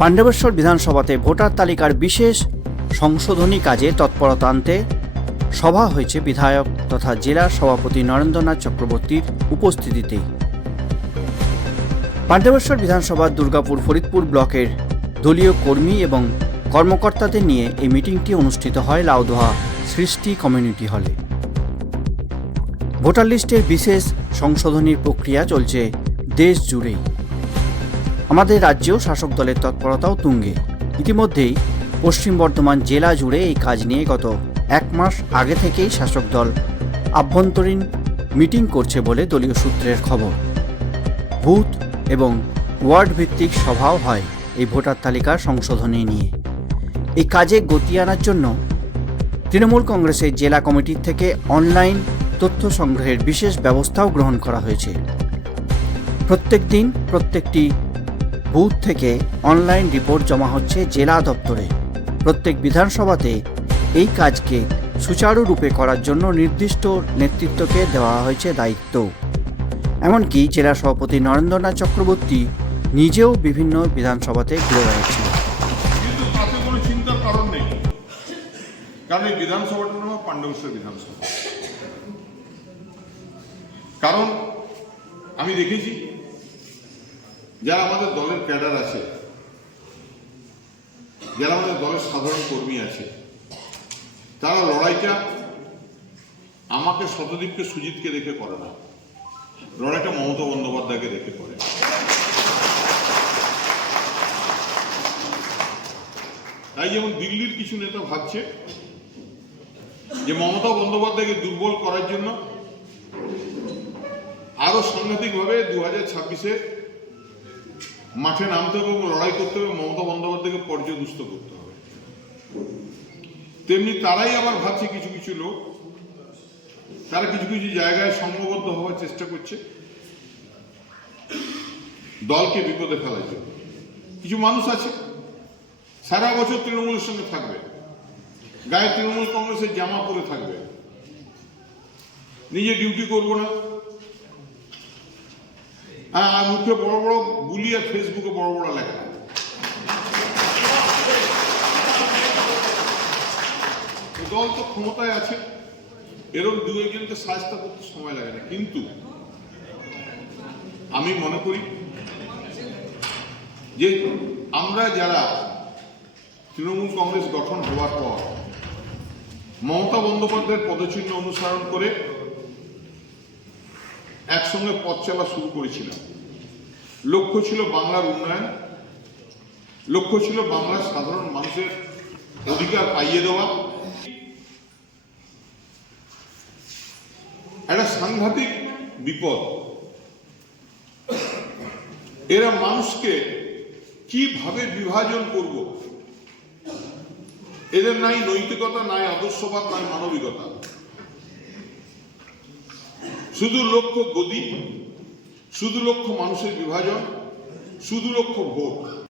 পাণ্ডবেশ্বর বিধানসভাতে ভোটার তালিকার বিশেষ সংশোধনী কাজে তৎপরতা আনতে সভা হয়েছে বিধায়ক তথা জেলা সভাপতি নরেন্দ্রনাথ চক্রবর্তীর উপস্থিতিতে। পাণ্ডবেশ্বর বিধানসভার দুর্গাপুর ফরিদপুর ব্লকের দলীয় কর্মী এবং কর্মকর্তাদের নিয়ে এই মিটিংটি অনুষ্ঠিত হয় লাউদোহা সৃষ্টি কমিউনিটি হলে। ভোটার লিস্টের বিশেষ সংশোধনীর প্রক্রিয়া চলছে দেশ জুড়েই। আমাদের রাজ্যেও শাসক দলের তৎপরতাও তুঙ্গে। ইতিমধ্যেই পশ্চিম বর্ধমান জেলা জুড়ে এই কাজ নিয়ে গত এক মাস আগে থেকেই শাসক দল আভ্যন্তরীণ মিটিং করছে বলে দলীয় সূত্রের খবর। বুথ এবং ওয়ার্ড ভিত্তিক সভাও হয় এই ভোটার তালিকার সংশোধনী নিয়ে। এই কাজে গতি আনার জন্য তৃণমূল কংগ্রেসের জেলা কমিটির থেকে অনলাইন তথ্য সংগ্রহের বিশেষ ব্যবস্থাও গ্রহণ করা হয়েছে। প্রত্যেক দিন প্রত্যেকটি বুথ থেকে অনলাইন রিপোর্ট জমা হচ্ছে জেলা দপ্তরে। প্রত্যেক বিধানসভাতে এই কাজকে সুচারুরূপে করার জন্য নির্দিষ্ট নেতৃত্বকে দেওয়া হয়েছে দায়িত্ব। এমনকি জেলা সভাপতি নরেন্দ্রনাথ চক্রবর্তী নিজেও বিভিন্ন বিধানসভাতে ঘুরে চিন্তার কারণ এই পাণ্ডবেশ্বর বিধানসভা। কারণ আমি দেখেছি যারা আমাদের দলের ক্যাডার আছে, যারা আমাদের দলের সাধারণ কর্মী আছে, তারা লড়াইটা আমাকে শতদীপকে সুজিতকে দেখে করে না, লড়াইটা মমতা বন্দ্যোপাধ্যায়কে দেখে করে। তাই যেমন দিল্লির কিছু নেতা ভাবছে যে মমতা বন্দ্যোপাধ্যায়কে দুর্বল করার জন্য আরও সাংঘাতিকভাবে দু হাজার ছাব্বিশে মাঠে নামতে হবে, এবং লড়াই করতে হবে, মমতা বন্দ্যোপাধ্যায়কে পর্যদুস্ত করতে হবে। তেমনি তারাই আবার ভাবছে কিছু কিছু লোক, তারা কিছু কিছু জায়গায় সংঘবদ্ধ হওয়ার চেষ্টা করছে। দলকে বিপদে ফেলার জন্য। কিছু মানুষ আছে, সারা বছর তৃণমূলের সঙ্গে থাকবে। গায়ে তৃণমূল কংগ্রেসের জামা পরে থাকবে। নিজে ডিউটি করব না। হ্যাঁ মুখে বড় বড় বুলি আর ফেসবুকে বড় বড় লেখা। দল তো ক্ষমতায় আছে। এরকম দু একজনকে সাজতা করতে সময় লাগে না। কিন্তু আমি মনে করি যে আমরা যারা তৃণমূল কংগ্রেস গঠন হওয়ার পর মমতা বন্দ্যোপাধ্যায়ের পদচিহ্ন অনুসরণ করে একসঙ্গে পথ চলা শুরু করেছিলাম। লক্ষ্য ছিল বাংলার উন্নয়ন, লক্ষ্য ছিল বাংলার সাধারণ মানুষের অধিকার পাইয়ে দেওয়া। একটা সাংঘাতিক বিপদ। এরা মানুষকে কীভাবে বিভাজন করব? এদের নাই নৈতিকতা, নাই আদর্শবাদ, নাই মানবিকতা। শুধু লক্ষ্য গদি শুধু লক্ষ্য মানুষের বিভাজন শুধু লক্ষ্য ভোট।